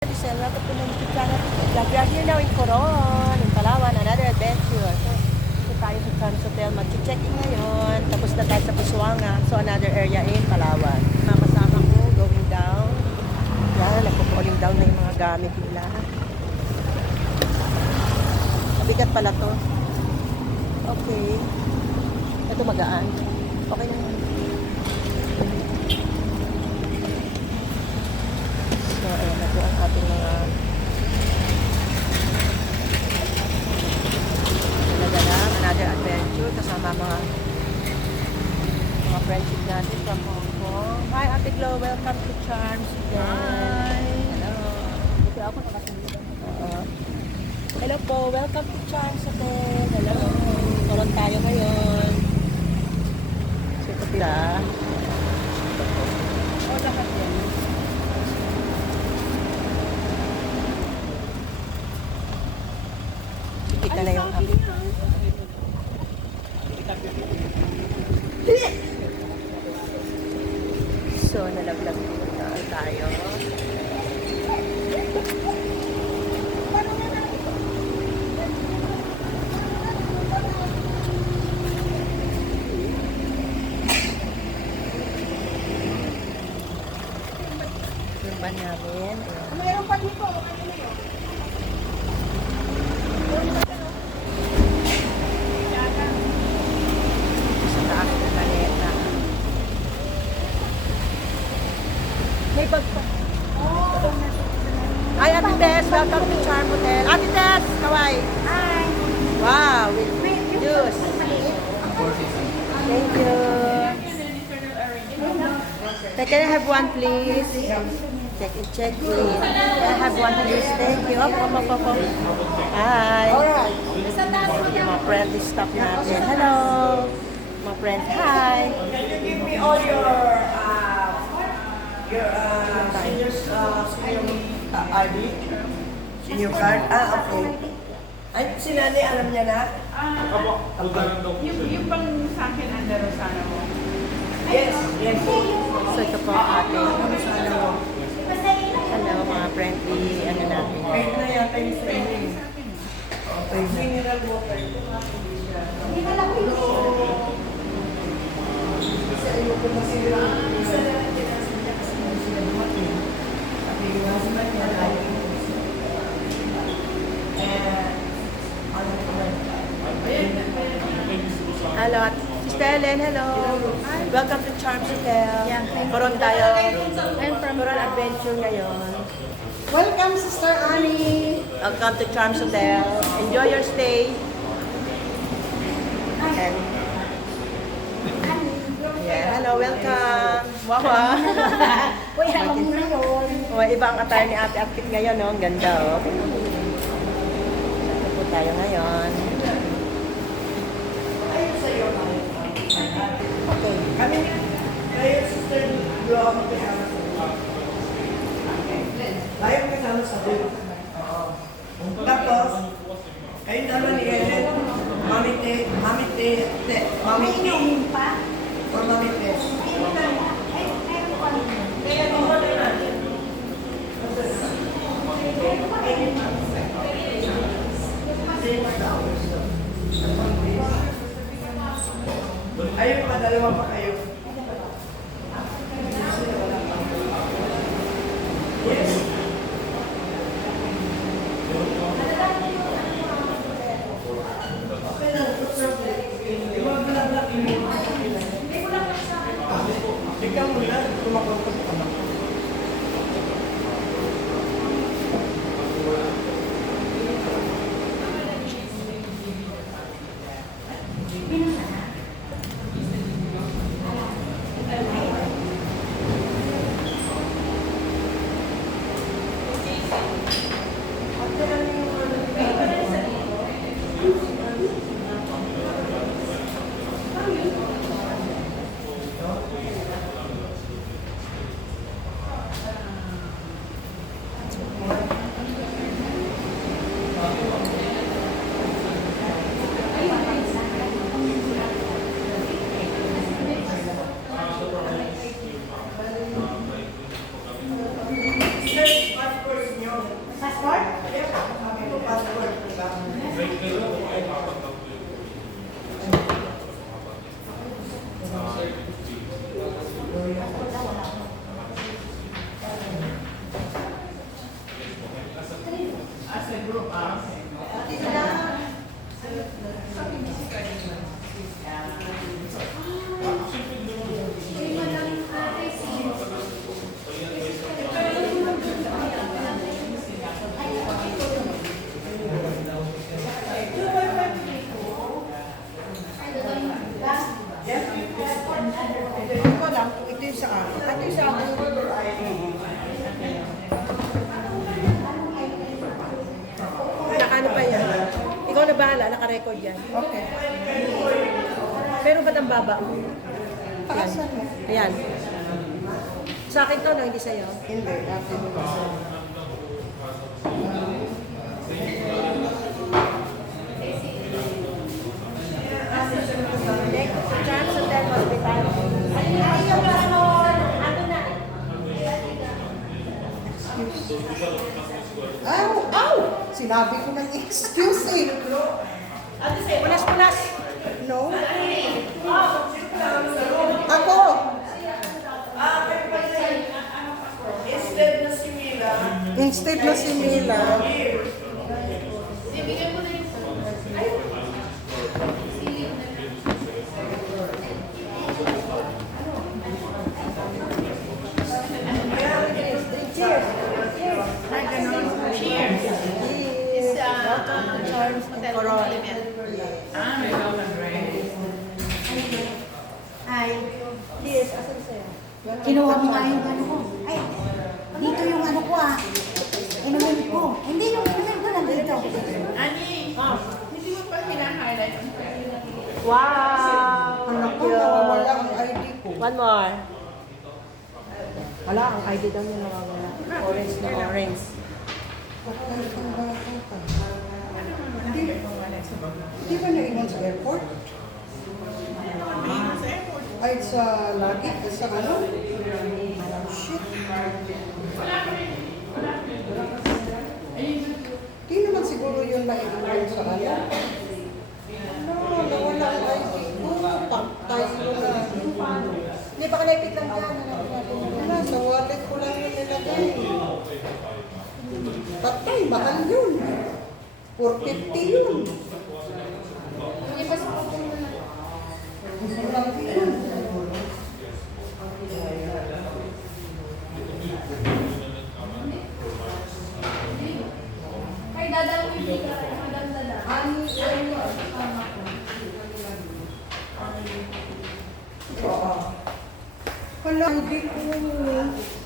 Welcome to my YouTube channel. We are here now in Coron, in Palawan, another adventure. So tayo sa Charms Hotel, mag-check-in ngayon. Tapos na tayo sa Busuanga. So another area in Palawan. Kasama ko, going down. Yan, nagpo-falling down na yung mga gamit nila. Mabigat pala to. Okay. Ito magaan. Okay na. So, ayan na po ang ating mga nagalang, another adventure kasama mga friendship natin from Hong Kong. Hi, Ate Glo. Welcome to Charms again. Hi. Hello. Ito ako nakasunod. Hello po. Welcome to Charms again. Hello. Turon tayo ngayon. So, ito sila. Lahat yan. Kita na yung kami. So, nalaglag na tayo. Yung ba namin? Mayroon pa dito. May bag pa. Hi, Ate Tess. Welcome to Charm Hotel. Ate Tess, kawai. Hi. Wow, with juice. Thank you. Can I have one, please? Check, please. Can I have one, please? Thank you. Up. Hi. Alright. Mga friendly staff natin. Hello. Mga friends. Hi. Can you give me all your senior's ID? Senior card? Okay. Ay, si Nani, alam niya na? Yung bang sa akin ang laro sana mo? Yes. So ito po ang ating mga friendly ano natin. Kahit na yata yung sa inyo. Okay. Mineral water. Hindi na lang ito. Sa iyo ko masira. Isa na lang tinasanya kasi sila dumating. Sabi yung husband niya lagi. Ano naman? Hello, Sister Ellen, hello. Welcome to Charms Hotel. Coron tayo. I'm from Coron Adventure ngayon. Welcome, Sister Annie. Welcome to Charms Hotel. Enjoy your stay. And yeah, hello, welcome. Wawa. Uy, alam mo na yun. Oh, iba ang attire ni Ate Akit ngayon, no? Ang ganda, oh. Ito po tayo ngayon. Ayun sa'yo. Okay. Kami, kayo, Sister, blow ako kasama sa tayo kasama sa bulo. Tapos, kayo naman ni Ellen, Mami Te, Mami Te, or Mami Te. Ayun pa, dalawa pa kayo. Yes. Okay lang, iba-blabla mo. Ikaw muna, kumakapag ka na. Hindi ko alam kung ito yung sa akin. Ito yung sa akin. Nakano pa yan? Ikaw na bahala, naka-record yan. Okay. Pero ba't ang baba mo? Paasan mo? Ayan. Sa akin to, no? Hindi sa'yo. Hindi, atin mo. Next, Trans Hotel Hospital. Ano na? Aw! Aw! Sinabi ko ng excuse eh. Punas-punas. No? Ako! Instead na si Mila. Cheers. Cheers! Charms and Coron. Ah, may welcome drink. Hi. Cheers. Asan sa'yo? Kinuha mo nga yung ano ko. Ay, dito yung ano ko ah. Inumin ko. Hindi yung inumin ko nandito. Ani, hindi mo pa hina-highlight ang Wow. Anak ko, nawawala ang ID ko. One more. Wala, ang ID daw niya nawawala. Orange na orange. Patay kang bata ka. Hindi ba naiwan sa airport? Ay, sa lagi? Sa ano? Shit. Di naman siguro yun naiwan sa ano. No, nawala ang ID ko. Patay ko na. Hindi, baka naipit lang dyan. Wala, sa wallet ko lang yun nilagay. Patay, mahal yun. 450 yun. Walang yun. Oo. Wala, hindi ko.